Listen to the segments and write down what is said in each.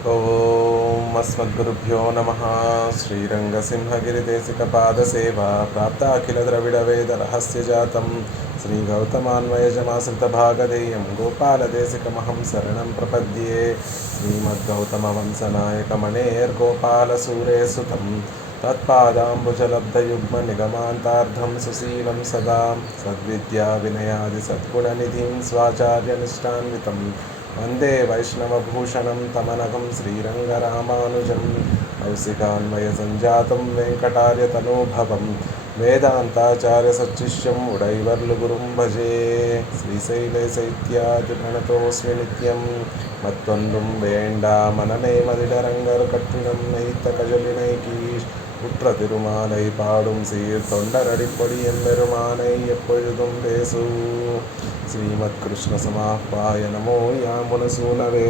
ఓం అస్మద్గురుభ్యో నమ శ్రీరంగసింహగిరిదేశికపాదసేవా ప్రాప్తాఖిలద్రవిడవేదరహస్యజాతం శ్రీగౌతమాన్వయజమాశ్రితభాగధేయం గోపాలదేశికమహం శరణం ప్రపద్యే శ్రీమద్గౌతమవంశనాయకమణేర్గోపాలసూరేసుతం తత్పాదాంబుజలబ్ధయుగ్మనిగమాంతార్థం సుశీలం సదా సద్విద్యా వినయాది సద్గుణనిధిం స్వాచార్యనిష్టాన్వితం वन्दे वैष्णवभूषणं तमनघं श्रीरङ्गरामानुजं कौसिकान्मयसञ्जातं वेङ्कटार्यतनोभवं वेदान्ताचार्यसच्चिष्यम् उडैवर्लुगुरुं भजे श्रीशैलशैत्यादिगणतोऽस्मि नित्यं मत्वन्वं वेण्डामनने मदिडरङ्गर्कट्टिणं नैत्तकजलिनैकीष् கற்றினம் நெய்த்த கஜலினை கீழ் உற்ற திருமாலை பாடும் சீர் தொண்டரடிப்பொடி எம்பெருமானை எப்பொழுதும் பேசு ஸ்ரீமத் கிருஷ்ண சமாப்பாய நமோ யாமுனசூனவே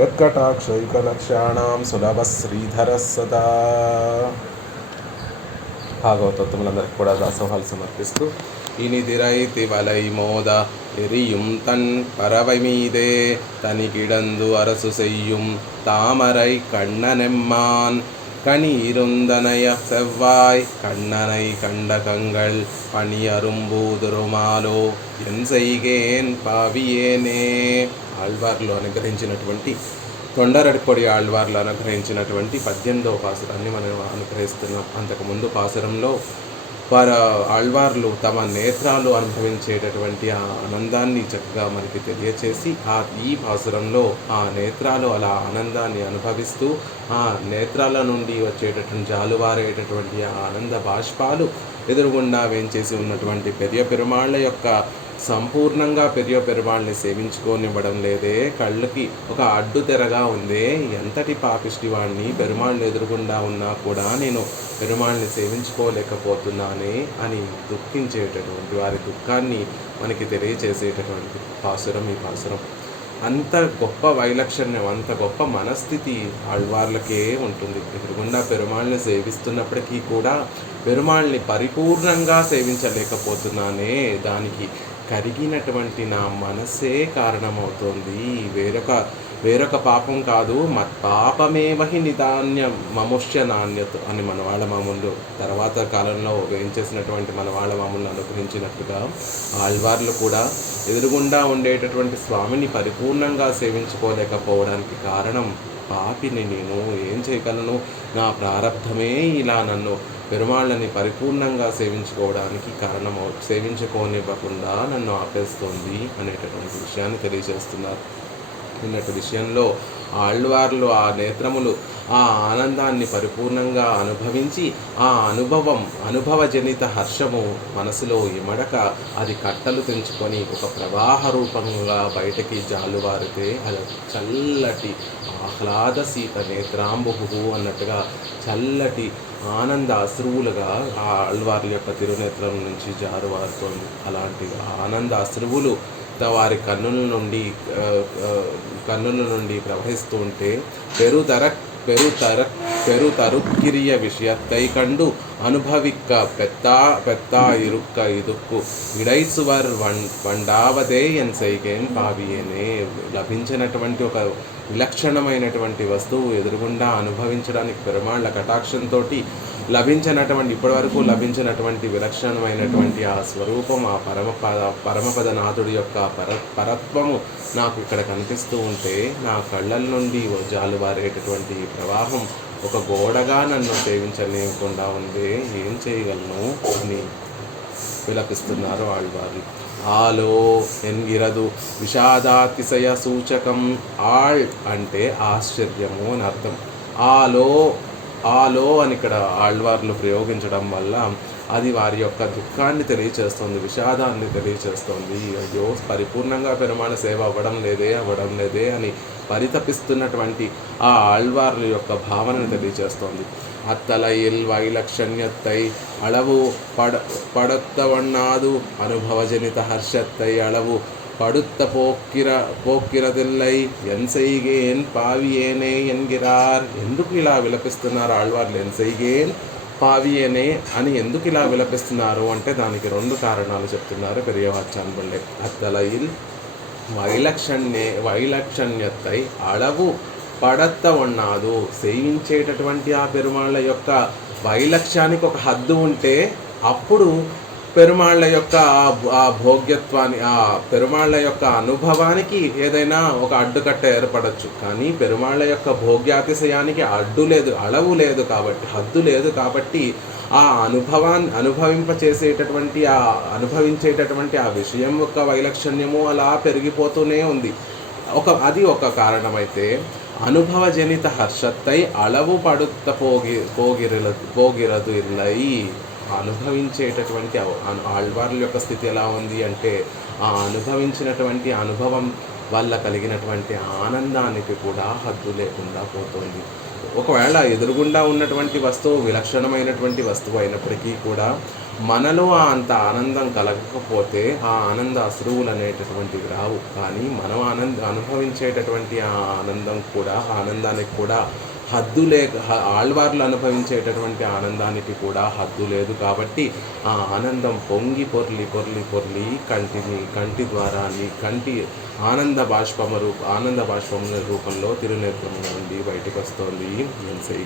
యత్కటాక్షైకలక్షాణం సులభ శ్రీధర సదా భాగవతత్వములందరికీ కూడా దాసోహాలు సమర్పిస్తూ இனிதிரைத்தி வலை மோத எரியும் தன் பறவை மீதே தனிகிடந்து அரசு செய்யும் தாமரை கண்ணனெம்மான் கனீருந்தனைய செவ்வாய் கண்ணனை கண்ட கங்கள் பணி அரும்பூதுருமாலோ என் செய்கேன் பாவியேனே ఆళ్వార్లు అనుగ్రహించినటువంటి తొండరడిపొడి ఆళ్వార్లు అనుగ్రహించినటువంటి పద్దెనిమిదవ పాసురాన్ని మనం అనుగ్రహిస్తున్నాం అంతకుముందు పాసురంలో వారు ఆళ్వార్లు తమ నేత్రాలు అనుభవించేటటువంటి ఆ ఆనందాన్ని చక్కగా మనకి తెలియచేసి ఆ ఈ పాసురంలో ఆ నేత్రాలు అలా ఆనందాన్ని అనుభవిస్తూ ఆ నేత్రాల నుండి వచ్చేటటువంటి జాలువారేటటువంటి ఆ ఆనంద బాష్పాలు ఎదురుగుండా వేంచేసి ఉన్నటువంటి పెరియ పెరుమాళ్ళ యొక్క సంపూర్ణంగా పెరియ పెరుమాళ్ళని సేవించుకోనివ్వడం లేదే. కళ్ళకి ఒక అడ్డు తెరగా ఉందే. ఎంతటి పాపిష్టి వాడిని పెరుమాళ్ళు ఎదురుగుండా ఉన్నా కూడా నేను పెరుమాళ్ళని సేవించుకోలేకపోతున్నానే అని దుఃఖించేటటువంటి వారి దుఃఖాన్ని మనకి తెలియచేసేటటువంటి పాసురం ఈ పాసురం. అంత గొప్ప వైలక్షణ్యం అంత గొప్ప మనస్థితి ఆళ్వార్లకే ఉంటుంది. ఎదురుగుండా పెరుమాళ్ళని సేవిస్తున్నప్పటికీ కూడా పెరుమాళ్ళని పరిపూర్ణంగా సేవించలేకపోతున్నానే దానికి కరిగినటువంటి నా మనసే కారణమవుతోంది. వేరొక వేరొక పాపం కాదు మ పాపమేవహి నిధాన్యం మముష్య నాణ్యత అని మనవాళ్ళ మామూలు తర్వాత కాలంలో వేయించేసినటువంటి చేసినటువంటి వాళ్ళ మామూలు అనుగ్రహించినట్టుగా ఆళ్వార్లు కూడా ఎదురుగుండా ఉండేటటువంటి స్వామిని పరిపూర్ణంగా సేవించుకోలేకపోవడానికి కారణం పాపిని నేను. ఏం చేయగలను? నా ప్రారంధమే ఇలా నన్ను పెరుమాళ్ళని పరిపూర్ణంగా సేవించుకోవడానికి కారణం సేవించుకోనివ్వకుండా నన్ను ఆపేస్తోంది అనేటటువంటి విషయాన్ని తెలియజేస్తున్నారు. నిన్నటి విషయంలో ఆళ్వార్లు ఆ నేత్రములు ఆ ఆనందాన్ని పరిపూర్ణంగా అనుభవించి ఆ అనుభవం అనుభవజనిత హర్షము మనసులో ఇమడక అది కట్టలు తెంచుకొని ఒక ప్రవాహ రూపంగా బయటకి జాలువారితే అది చల్లటి ఆహ్లాద సీత నేత్రాంబుహు అన్నట్టుగా చల్లటి ఆనంద అశ్రువులుగా ఆ ఆళ్వార్ల యొక్క తిరునేత్రం నుంచి జారువారుతోంది. అలాంటి ఆనంద అశ్రువులు వారి కన్నుల నుండి కన్నుల నుండి ప్రవహిస్తూ ఉంటే పెరుతర పెరుతర பெருதருக்கிரிய விஷயத்தை கண்டு అనుభవిక్క పెత్త పెత్త ఇరుక్క ఇదుక్కు ఇడైసువర్ వన్ వండావదే ఎన్ సైకేన్ పావియేనే లభించినటువంటి ఒక విలక్షణమైనటువంటి వస్తువు ఎదురుగుండా అనుభవించడానికి పెరుమాళ్ళ కటాక్షంతో లభించినటువంటి ఇప్పటివరకు లభించినటువంటి విలక్షణమైనటువంటి ఆ స్వరూపం ఆ పరమపద పరమపదనాథుడి యొక్క పర పరత్వము నాకు ఇక్కడ కనిపిస్తూ ఉంటే నా కళ్ళల నుండి జాలువారేటటువంటి ప్రవాహం ఒక గోడగా నన్ను సేవించలేకుండా ఉంది ఏం చేయగలను అని విలపిస్తున్నారు ఆళ్వారు. ఆలో ఎన్గిరదు విషాదాతిశయ సూచకం ఆళ్ అంటే ఆశ్చర్యము అని అర్థం. ఆలో ఆలో అని ఇక్కడ ఆళ్వార్లు ప్రయోగించడం వల్ల అది వారి యొక్క దుఃఖాన్ని తెలియచేస్తుంది విషాదాన్ని తెలియచేస్తుంది. అయ్యో పరిపూర్ణంగా పెరుమాణ సేవ అవ్వడం లేదే అవ్వడం లేదే అని పరితపిస్తున్నటువంటి ఆ ఆళ్వార్ల యొక్క భావనను తెలియచేస్తోంది. అత్తలయిల్ వైలక్షణ్యత్తై అళవు పడ పడొత్తవన్నాదు అనుభవజనిత హర్షత్తై అళవు படுத்த போக்கிற పోక్కిరదిల్లై ఎన్సైగేన్ పావియేనే ఎన్గిరార్ ఎందుకు ఇలా విలపిస్తున్నారు ఆళ్వార్లు ఎన్సైగేన్ పావియేనే అని ఎందుకు ఇలా విలపిస్తున్నారు అంటే దానికి రెండు కారణాలు చెప్తున్నారు పెరియవాచాన్ బళ్ళే అత్తలయిల్ వైలక్షణ్యే వైలక్షణ్యత్తై అళవు పడత్త ఉన్నాదు సేవించేటటువంటి ఆ పెరుమాళ్ళ యొక్క వైలక్ష్యానికి ఒక హద్దు ఉంటే అప్పుడు పెరుమాళ్ళ యొక్క ఆ భోగ్యత్వాన్ని ఆ పెరుమాళ్ళ యొక్క అనుభవానికి ఏదైనా ఒక అడ్డుకట్ట ఏర్పడచ్చు. కానీ పెరుమాళ్ళ యొక్క భోగ్యాతిశయానికి అడ్డు లేదు అళవు లేదు కాబట్టి హద్దు లేదు కాబట్టి ఆ అనుభవాన్ని అనుభవింప చేసేటటువంటి ఆ అనుభవించేటటువంటి ఆ విషయం యొక్క వైలక్షణ్యము అలా పెరిగిపోతూనే ఉంది. ఒక అది ఒక కారణమైతే అనుభవజనిత హర్షత్తై అళవు పడుత పోగి పోగిరల పోగిరదు ఇల్లై అనుభవించేటటువంటి అవ- ఆళ్వార్ల యొక్క స్థితి ఎలా ఉంది అంటే ఆ అనుభవించినటువంటి అనుభవం వల్ల కలిగినటువంటి ఆనందానికి కూడా హద్దు లేకుండా పోతుంది. ఒకవేళ ఎదురుగుండా ఉన్నటువంటి వస్తువు విలక్షణమైనటువంటి వస్తువు అయినప్పటికీ కూడా మనలో ఆ అంత ఆనందం కలగకపోతే ఆ ఆనంద అశ్రువులు అనేటటువంటివి రావు. కానీ మనం ఆనంద అనుభవించేటటువంటి ఆ ఆనందం కూడా ఆ ఆనందానికి కూడా హద్దు లేక ఆళ్వార్లు అనుభవించేటటువంటి ఆనందానికి కూడా హద్దు లేదు కాబట్టి ఆ ఆనందం పొంగి పొర్లి పొర్లి పొర్లి కంటిని కంటి ద్వారా నీ కంటి ఆనంద బాష్పమ రూప ఆనంద బాష్పముల రూపంలో తిరునేత్రము నుండి బయటకు వస్తోంది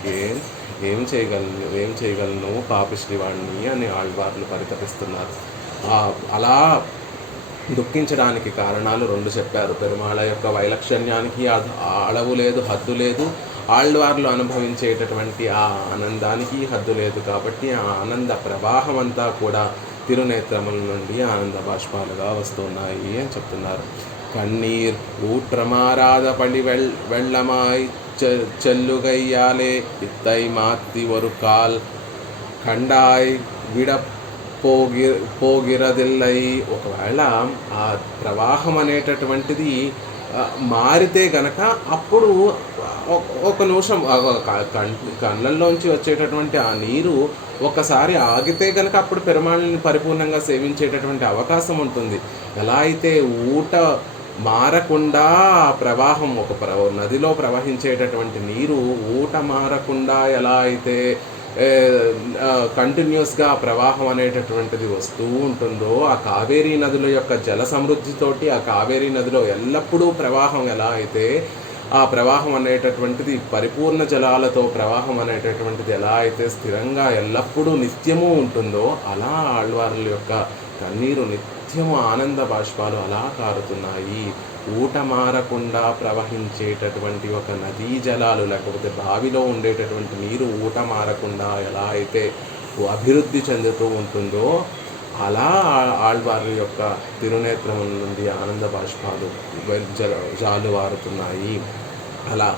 ఏం ఏం చేయగలను ఏం చేయగలను పాపిష్టి అని ఆళ్వార్లు పరితపిస్తున్నారు. అలా దుఃఖించడానికి కారణాలు రెండు చెప్పారు. పెరుమాళ యొక్క వైలక్షణ్యానికి అడవు లేదు హద్దు లేదు. ఆళ్వార్లు అనుభవించేటటువంటి ఆ ఆనందానికి హద్దు లేదు కాబట్టి ఆ ఆనంద ప్రవాహం అంతా కూడా తిరునేత్రముల నుండి ఆనంద బాష్పాలుగా వస్తున్నాయి అని చెప్తున్నారు. కన్నీర్ ఊట్రమారాధ పడి వెళ్ వెళ్ళమాయ్ చె- చెల్లుగయ్యాలే ఇత్తై మాత్తి ఒరుకాల్ కండాయ్ విడ పోగి పోగిరదిల్లై. ఒకవేళ ఆ ప్రవాహం అనేటటువంటిది మారితే గనక అప్పుడు ఒక- నిమిషం కన్- కళ్ళల్లోంచి వచ్చేటటువంటి ఆ నీరు ఒకసారి ఆగితే గనక అప్పుడు పెరుమాళ్ళని పరిపూర్ణంగా సేవించేటటువంటి అవకాశం ఉంటుంది. ఎలా అయితే ఊట మారకుండా ఆ ప్రవాహం ఒక ప్ర నదిలో ప్రవహించేటటువంటి నీరు ఊట మారకుండా ఎలా అయితే కంటిన్యూస్గా ప్రవాహం అనేటటువంటిది వస్తూ ఉంటుందో ఆ కావేరీ నదుల యొక్క జల సమృద్ధితోటి ఆ కావేరీ నదిలో ఎల్లప్పుడూ ప్రవాహం ఎలా అయితే ఆ ప్రవాహం అనేటటువంటిది పరిపూర్ణ జలాలతో ప్రవాహం అనేటటువంటిది ఎలా అయితే స్థిరంగా ఎల్లప్పుడూ నిత్యము ఉంటుందో అలా ఆళ్వార్ల యొక్క కన్నీరు నిత్యము ఆనంద బాష్పాలు అలా కారుతున్నాయి. ఊట మారకుండా ప్రవహించేటటువంటి ఒక నదీ జలాలు లేకపోతే బావిలో ఉండేటటువంటి నీరు ఊట మారకుండా ఎలా అయితే అభివృద్ధి చెందుతూ ఉంటుందో అలా ఆ- ఆళ్వారి యొక్క తిరునేత్రం నుండి ఆనంద బాష్పాలు వెల్- జాలువారుతున్నాయి అలా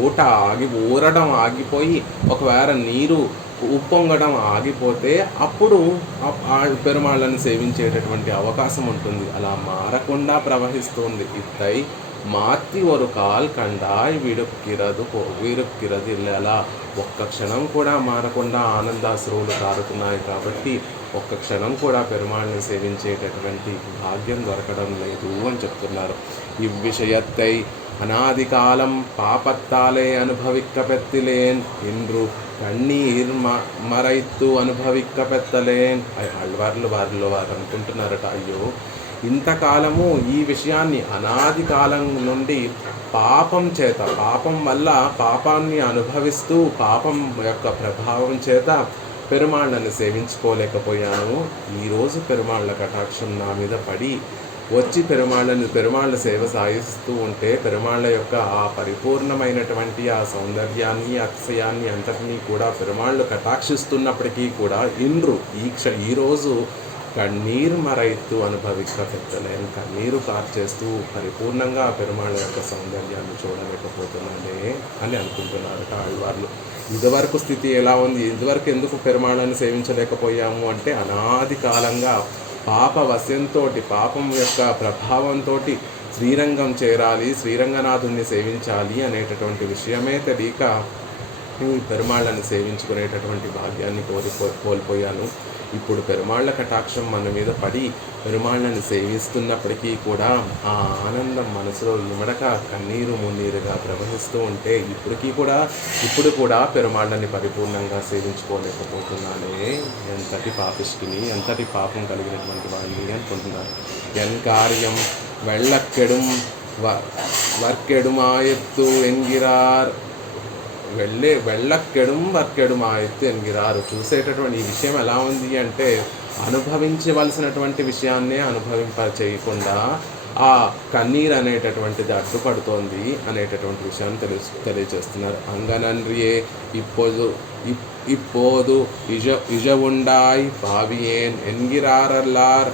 ఊట ఆగి ఊరడం ఆగిపోయి ఒకవేళ నీరు ఉప్పొంగడం ఆగిపోతే అప్పుడు ఆ- ఆ పెరుమాళ్ళని సేవించేటటువంటి అవకాశం ఉంటుంది. అలా మారకుండా ప్రవహిస్తుంది. ఇత్తై మాతి ఒక కాల్ కండాయ్ విడుక్కిరదు విరుక్కిరదు ఇలా ఒక్క క్షణం కూడా మారకుండా ఆనందాశ్రువులు కారుతున్నాయి కాబట్టి ఒక్క క్షణం కూడా పెరుమాళ్ళని సేవించేటటువంటి భాగ్యం దొరకడం లేదు అని చెప్తున్నారు. ఇవ్విషయత్తై అనాది కాలం పాపత్తాలే అనుభవిక్క పెత్తిలేన్. ఇంద్రు కన్నీర్ మ మరైత్తు అనుభవిక్క పెత్తలేన్ అయ్ వారిలో వారు అనుకుంటున్నారట అయ్యో ఇంతకాలము ఈ విషయాన్ని అనాది కాలం నుండి పాపం చేత పాపం వల్ల పాపాన్ని అనుభవిస్తూ పాపం యొక్క ప్రభావం చేత పెరుమాళ్ళని సేవించుకోలేకపోయాను. ఈరోజు పెరుమాళ్ళ కటాక్షం నా మీద పడి వచ్చి పెరుమాళ్ళను పెరుమాళ్ళ సేవ సాగిస్తూ ఉంటే పెరుమాళ్ళ యొక్క ఆ పరిపూర్ణమైనటువంటి ఆ సౌందర్యాన్ని అతిశయాన్ని అంతటినీ కూడా పెరుమాళ్ళు కటాక్షిస్తున్నప్పటికీ కూడా ఇండ్రు ఈ క్ష ఈరోజు కన్నీరు మరైతు అనుభవిక పెద్దలేని కన్నీరు కార్చేస్తూ పరిపూర్ణంగా ఆ పెరుమాళ్ళ యొక్క సౌందర్యాన్ని చూడలేకపోతున్నానే అని అనుకుంటున్నారట ఆళ్వార్లు. ఇదివరకు స్థితి ఎలా ఉంది? ఇదివరకు ఎందుకు పెరుమాళ్ళని సేవించలేకపోయాము అంటే అనాది కాలంగా పాప వశంతో పాపం యొక్క ప్రభావంతో శ్రీరంగం చేరాలి శ్రీరంగనాథుణ్ణి సేవించాలి అనేటటువంటి విషయమే తెలియక ఈ పెరుమాళ్ళని సేవించుకునేటటువంటి భాగ్యాన్ని కోల్పో కోల్పోయాను. ఇప్పుడు పెరుమాళ్ళ కటాక్షం మన మీద పడి పెరుమాళ్ళని సేవిస్తున్నప్పటికీ కూడా ఆ ఆనందం మనసులో ఇమడక కన్నీరు మున్నీరుగా ప్రవహిస్తూ ఉంటే ఇప్పటికీ కూడా ఇప్పుడు కూడా పెరుమాళ్ళని పరిపూర్ణంగా సేవించుకోలేకపోతున్నానే. ఎంతటి పాపిష్టిని ఎంతటి పాపం కలిగినటువంటి వాడిని అనుకుంటున్నారు. ఎన్ కార్యం వెళ్ళక్కెడుం వ- వర్కెడుమాయెత్తు వెళ్ళే వెళ్ళక్కెడుం వర్కెడుం ఆ ఎత్తు ఎన్గిరారు. చూసేటటువంటి ఈ విషయం ఎలా ఉంది అంటే అనుభవించవలసినటువంటి విషయాన్నే అనుభవింప చేయకుండా ఆ కన్నీరు అనేటటువంటిది అడ్డుపడుతోంది అనేటటువంటి విషయాన్ని తెలుసు తెలియజేస్తున్నారు. అంగనన్రియే ఇప్పోదు ఇప్పోదు ఇజ ఇజవుండాయ్ భావియేన్ ఎన్గిరారల్లార్.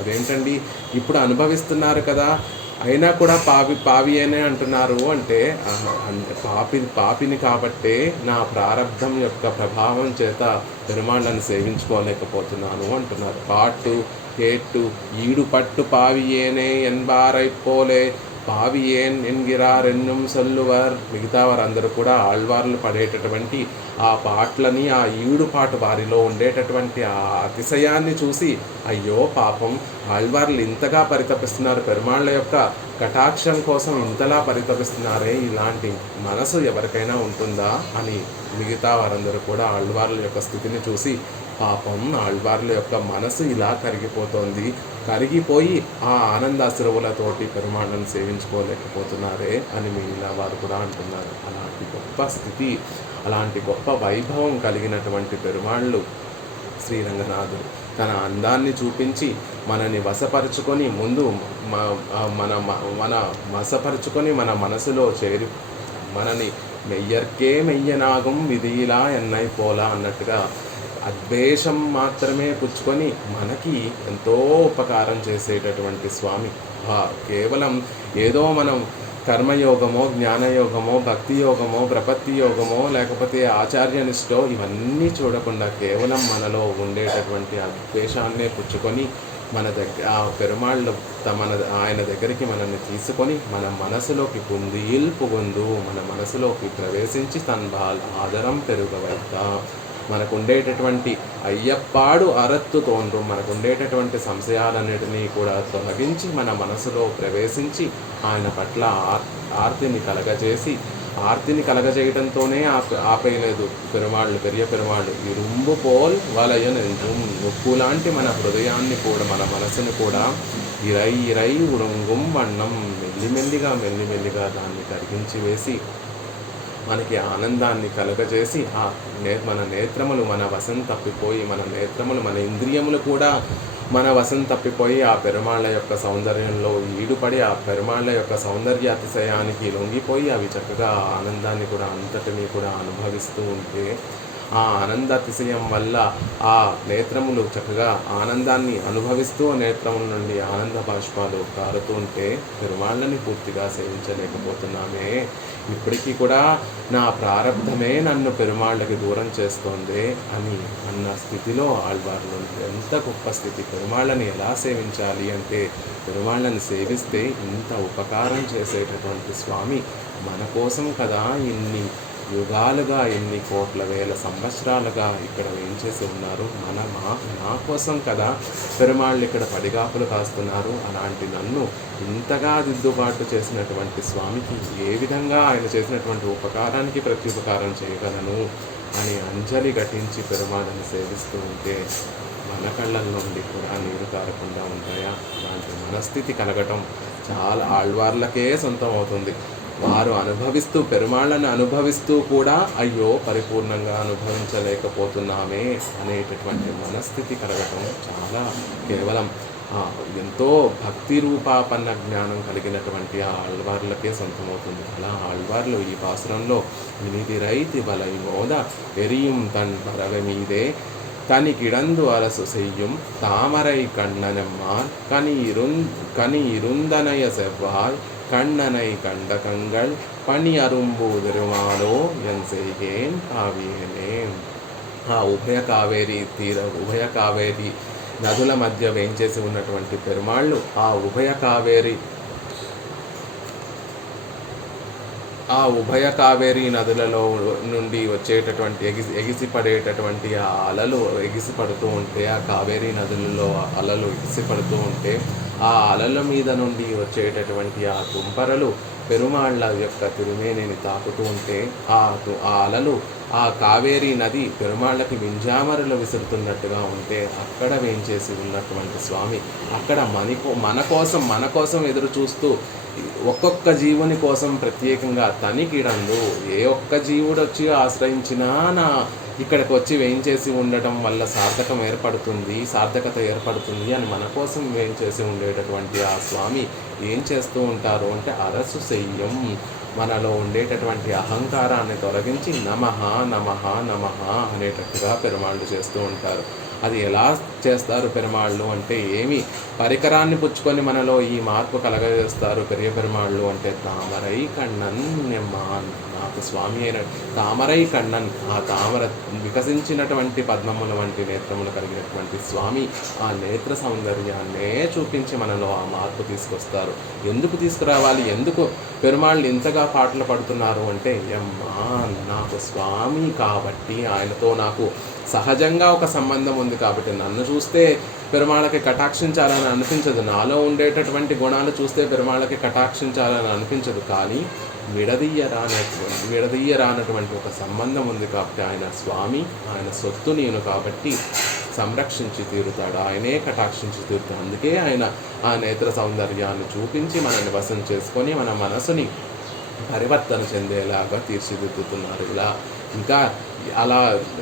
అదేంటండి? ఇప్పుడు అనుభవిస్తున్నారు కదా అయినా కూడా పాపి పావి అనే అంటున్నారు అంటే అంటే పాపి పాపిని కాబట్టే నా ప్రారంధం యొక్క ప్రభావం చేత పెరుమాళ్ళను సేవించుకోలేకపోతున్నాను అంటున్నారు. పాటు కేట్టు ఈడు పట్టు పావియేనే ఎన్బారైపోలే ఎన్గిరా ఎన్గిరారెన్నుం సల్లువర్. మిగతా వారందరూ కూడా ఆళ్వార్లు పడేటటువంటి ఆ పాటలని ఆ ఈడు పాట వారిలో ఉండేటటువంటి ఆ అతిశయాన్ని చూసి అయ్యో పాపం ఆళ్వార్లు ఇంతగా పరితపిస్తున్నారు పెరుమాళ్ళ యొక్క కటాక్షం కోసం ఇంతలా పరితపిస్తున్నారే ఇలాంటి మనసు ఎవరికైనా ఉంటుందా అని మిగతా వారందరూ కూడా ఆళ్వార్ల యొక్క స్థితిని చూసి పాపం ఆళ్వార్ల యొక్క మనసు ఇలా కరిగిపోతోంది. కరిగిపోయి ఆ ఆనందాశ్రవులతోటి పెరుమాళ్ళను సేవించుకోలేకపోతున్నారే అని మిగిలిన వారు కూడా అంటున్నారు. అలాంటి గొప్ప స్థితి. అలాంటి గొప్ప వైభవం కలిగినటువంటి పెరుమాళ్ళు శ్రీరంగనాథుడు. తన అందాన్ని చూపించి మనని వశపరుచుకొని ముందు మ- మన మన వశపరుచుకొని మన మనసులో చేరి మనని మెయ్యర్కే మెయ్యనాగం విధిలా ఎన్నై పోలా అన్నట్టుగా అద్వేషం మాత్రమే పుచ్చుకొని మనకి ఎంతో ఉపకారం చేసేటటువంటి స్వామి. కేవలం ఏదో మనం కర్మయోగమో జ్ఞానయోగమో భక్తి యోగమో ప్రపత్తి యోగమో లేకపోతే ఆచార్యనిష్టో ఇవన్నీ చూడకుండా కేవలం మనలో ఉండేటటువంటి ఆ ద్వేషాన్నే పుచ్చుకొని మన దగ్గర ఆ పెరుమాళ్ళు తమన మన ఆయన దగ్గరికి మనల్ని తీసుకొని మన మనసులోకి పొంది ఇల్పు పొందు మన మనసులోకి ప్రవేశించి తన బాల్ ఆదరం పెరుగవద్ద. మనకు ఉండేటటువంటి అయ్యప్పాడు అరత్తు తోన్రు మనకు ఉండేటటువంటి సంశయాలన్నిటినీ కూడా తొలగించి మన మనసులో ప్రవేశించి ఆయన పట్ల ఆర్ ఆర్తిని కలగజేసి ఆర్తిని కలగజేయడంతోనే ఆప ఆపేయలేదు. పెరుమాళ్ళు పెరియ పెరుమాళ్ళు ఇరుంబు పోల్ వలయ నెంజుం నొప్పు లాంటి మన హృదయాన్ని కూడా మన మనసును కూడా ఇరై ఇరై ఉరుంగుం వన్నం. మెల్లిమెల్లిగా మెల్లిమెల్లిగా దాన్ని కరిగించి వేసి మనకి ఆనందాన్ని కలగజేసి ఆ నే మన నేత్రములు మన వశం తప్పిపోయి మన నేత్రములు మన ఇంద్రియములు కూడా మన వశం తప్పిపోయి ఆ పెరుమాళ్ళ యొక్క సౌందర్యంలో ఈడుపడి ఆ పెరుమాళ్ళ యొక్క సౌందర్య అతిశయానికి లొంగిపోయి అవి చక్కగా ఆనందాన్ని కూడా అంతటినీ కూడా అనుభవిస్తూ ఉంటే ఆ ఆనంద అతిశయం వల్ల ఆ నేత్రములు చక్కగా ఆనందాన్ని అనుభవిస్తూ నేత్రముల నుండి ఆనంద బాష్పాలు కారుతూ ఉంటే పెరుమాళ్ళని పూర్తిగా సేవించలేకపోతున్నామే. ఇప్పటికీ కూడా నా ప్రారంధమే నన్ను పెరుమాళ్ళకి దూరం చేస్తోంది అని అన్న స్థితిలో ఆళ్వార్లు ఎంత గొప్ప స్థితి పెరుమాళ్ళని ఎలా సేవించాలి అంటే పెరుమాళ్ళని సేవిస్తే ఇంత ఉపకారం చేసేటటువంటి స్వామి మన కోసం కదా ఇన్ని యుగాలుగా ఎన్ని కోట్ల వేల సంవత్సరాలుగా ఇక్కడ వేంచేసి ఉన్నారు? మన మా నా కోసం కదా పెరుమాళ్ళు ఇక్కడ పడిగాపులు కాస్తున్నారు అలాంటి నన్ను ఇంతగా దిద్దుబాటు చేసినటువంటి స్వామికి ఏ విధంగా ఆయన చేసినటువంటి ఉపకారానికి ప్రతి ఉపకారం చేయగలను? అని అంజలి ఘటించి పెరుమాళ్ళని సేవిస్తూ ఉంటే మన కళ్ళ నుండి కూడా నీరు కారకుండా ఉంటాయా? అలాంటి మనస్థితి కలగటం చాలా ఆళ్వార్లకే సొంతం అవుతుంది వారు అనుభవిస్తూ పెరుమాళ్ళను అనుభవిస్తూ కూడా అయ్యో పరిపూర్ణంగా అనుభవించలేకపోతున్నామే అనేటటువంటి మనస్థితి కలగటం చాలా కేవలం ఎంతో భక్తి రూపాపన్న జ్ఞానం కలిగినటువంటి ఆ ఆళ్వార్లకే సొంతమవుతుంది అలా ఆళ్వార్లు ఈ పాసురంలో వినిది రైతి బలై మోద ఎరియుం తన్ పరవ మీదే తని కిడందు అలసు செய்யும் తామరై கண்ணனம்மார் కని ఇరు కని ఇరుందనయ செவ்வாய் கண்ணனை கண்ட கண்கள் பனி அரும்பு திருமாலோ என் செய்கேன் కావ్యేనే ఆ ఉభయ కావేరి తీర ఉభయ కావేరి నదుల మధ్య వేంచేసి ఉన్నటువంటి పెరుమాళ్ళు ఆ ఉభయ కావేరి ఆ ఉభయ కావేరి నదులలో నుండి వచ్చేటటువంటి ఎగిసి ఎగిసిపడేటటువంటి ఆ అలలు ఎగిసిపడుతూ ఉంటే ఆ కావేరి నదులలో ఆ అలలు ఎగిసిపడుతూ ఉంటే ఆ అలల మీద నుండి వచ్చేటటువంటి ఆ తుంపరలు పెరుమాళ్ళ యొక్క తిరుమేనిని తాకుతూ ఉంటే ఆ ఆ అలలు ఆ కావేరీ నది పెరుమాళ్ళకి వింజామరులు విసురుతున్నట్టుగా ఉంటే అక్కడ వేయించేసి ఉన్నటువంటి స్వామి? అక్కడ మనకో మన కోసం మన కోసం ఎదురు చూస్తూ ఒక్కొక్క జీవుని కోసం ప్రత్యేకంగా తనికిడందు ఏ ఒక్క జీవుడు వచ్చి ఆశ్రయించినా నా ఇక్కడికి వచ్చి వేయించేసి ఉండటం వల్ల సార్థకం ఏర్పడుతుంది సార్థకత ఏర్పడుతుంది అని మన కోసం వేయించేసి ఉండేటటువంటి ఆ స్వామి ఏం చేస్తూ ఉంటారు అంటే అరసు శయ్యం మనలో ఉండేటటువంటి అహంకారాన్ని తొలగించి నమః నమః నమః అనేటట్టుగా పెరుమాళ్ళు చేస్తూ ఉంటారు. అది ఎలా చేస్తారు పెరుమాళ్ళు అంటే ఏమి? పరికరాన్ని పుచ్చుకొని మనలో ఈ మార్పు కలగజేస్తారు పెరియ పెరుమాళ్ళు అంటే తామరై కన్నన్ నిమ్మాన్. నాకు స్వామి అయిన తామరై కన్నన్ ఆ తామర వికసించినటువంటి పద్మముల వంటి నేత్రములు కలిగినటువంటి స్వామి ఆ నేత్ర సౌందర్యాన్నే చూపించి మనలో ఆ మార్పు తీసుకొస్తారు. ఎందుకు తీసుకురావాలి? ఎందుకు పెరుమాళ్ళు ఇంతగా పాటలు పడుతున్నారు అంటే అమ్మా నాకు స్వామి కాబట్టి ఆయనతో నాకు సహజంగా ఒక సంబంధం ఉంది కాబట్టి నన్ను చూస్తే పెరుమాళ్ళకి కటాక్షించాలని అనిపించదు. నాలో ఉండేటటువంటి గుణాలు చూస్తే పెరుమాళ్ళకి కటాక్షించాలని అనిపించదు. కానీ విడదీయరానటువంటి విడదీయరానటువంటి ఒక సంబంధం ఉంది కాబట్టి ఆయన స్వామి ఆయన సొత్తు నేను కాబట్టి సంరక్షించి తీరుతాడు. ఆయనే కటాక్షించి తీరుతాడు. అందుకే ఆయన ఆ నేత్ర సౌందర్యాన్ని చూపించి మనల్ని వశం చేసుకొని మన మనసుని పరివర్తన చెందేలాగా తీర్చిదిద్దుతున్నారు. ఇలా ఇంకా అలా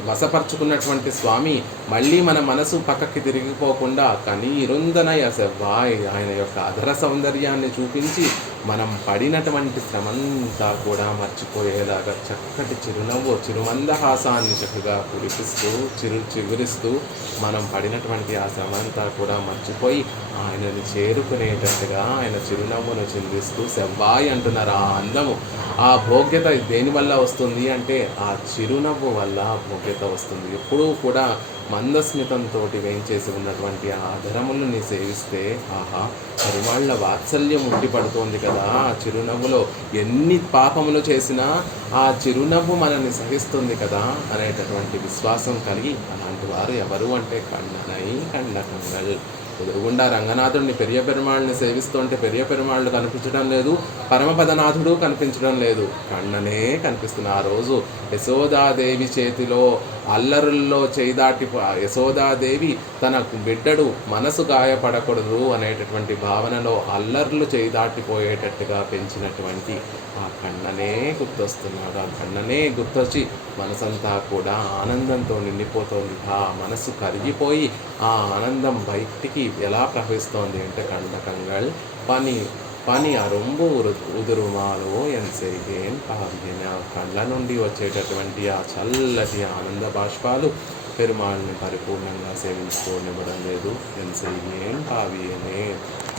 వశపరుచుకున్నటువంటి స్వామి మళ్ళీ మన మనసు పక్కకి తిరిగిపోకుండా కనీ ఇరుందనయ సెవ్వాయ్ ఆయన యొక్క అధర సౌందర్యాన్ని చూపించి మనం పడినటువంటి శ్రమంతా కూడా మర్చిపోయేలాగా చక్కటి చిరునవ్వు చిరుమందహాసాన్ని చక్కగా కురిపిస్తూ చిరు చిగురిస్తూ మనం పడినటువంటి ఆ శ్రమంతా కూడా మర్చిపోయి ఆయనని చేరుకునేటట్టుగా ఆయన చిరునవ్వును చిందిస్తూ సెవ్వాయి అంటున్నారు ఆ అందము. ఆ భోగ్యత దేనివల్ల వస్తుంది అంటే ఆ చిరునవ్వు వల్ల భోగ్యత వస్తుంది. ఎప్పుడూ కూడా మందస్మితంతో వేయించేసి ఉన్నటువంటి ఆ అధరములని సేవిస్తే ఆహా పరివాళ్ళ వాత్సల్యం ఉండి పడుతోంది కదా ఆ చిరునవ్వులో ఎన్ని పాపములు చేసినా ఆ చిరునవ్వు మనల్ని సహిస్తుంది కదా అనేటటువంటి విశ్వాసం కలిగి అలాంటి వారు ఎవరు అంటే కన్ననై కండకంగల్ ఎదురుగుండా రంగనాథుడిని పెరియ పెరుమాళ్ళని సేవిస్తుంటే పెరియ పెరుమాళ్ళు కనిపించడం లేదు పరమపదనాథుడు కనిపించడం లేదు. కన్ననే కనిపిస్తుంది ఆ రోజు యశోదాదేవి చేతిలో అల్లరుల్లో చేదాటి యశోదాదేవి తన బిడ్డడు మనసు గాయపడకూడదు అనేటటువంటి భావనలో అల్లర్లు చేదాటిపోయేటట్టుగా పెంచినటువంటి ఆ కన్ననే గుర్తొస్తున్నాడు. ఆ కన్ననే గుర్తొచ్చి మనసంతా కూడా ఆనందంతో నిండిపోతోంది. ఆ మనసు కరిగిపోయి ఆ ఆనందం బయటికి ఎలా ప్రవహిస్తోంది అంటే కండకంగల్ పని పని అరుంబు ఉరు- ఉదురుమాలో ఎన్సెరిగేన్ పాల్గొన కళ్ళ నుండి వచ్చేటటువంటి ఆ చల్లటి ఆనంద బాష్పాలు పెరుమాళ్ళని పరిపూర్ణంగా సేవించుకోనివ్వడం లేదు. ఎన్సెరిగేన్ పావియనే.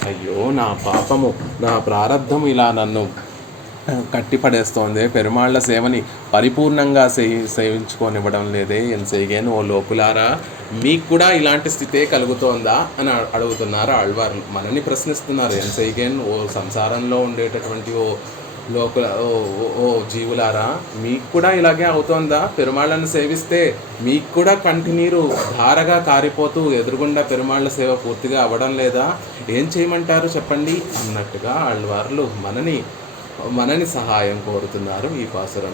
అయ్యో నా పాపము నా ప్రారంధం ఇలా నన్ను కట్టిపడేస్తోంది. పెరుమాళ్ళ సేవని పరిపూర్ణంగా సేవి సేవించుకోనివ్వడం లేదే. ఎన్సైగేన్ ఓ లోపులారా మీకు కూడా ఇలాంటి స్థితే కలుగుతోందా అని అడుగుతున్నారు? ఆళ్వార్లు మనని ప్రశ్నిస్తున్నారు. ఎన్సైగేన్ ఓ సంసారంలో ఉండేటటువంటి ఓ లోకల ఓ ఓ- జీవులారా మీకు కూడా ఇలాగే అవుతోందా? పెరుమాళ్ళను సేవిస్తే మీకు కూడా కంటినీరు ధారగా కారిపోతూ ఎదురుగుండా పెరుమాళ్ళ సేవ పూర్తిగా అవ్వడం లేదా? ఏం చేయమంటారు చెప్పండి? అన్నట్టుగా ఆళ్ళవార్లు మనని మనని సహాయం కోరుతున్నారు ఈ పాసురం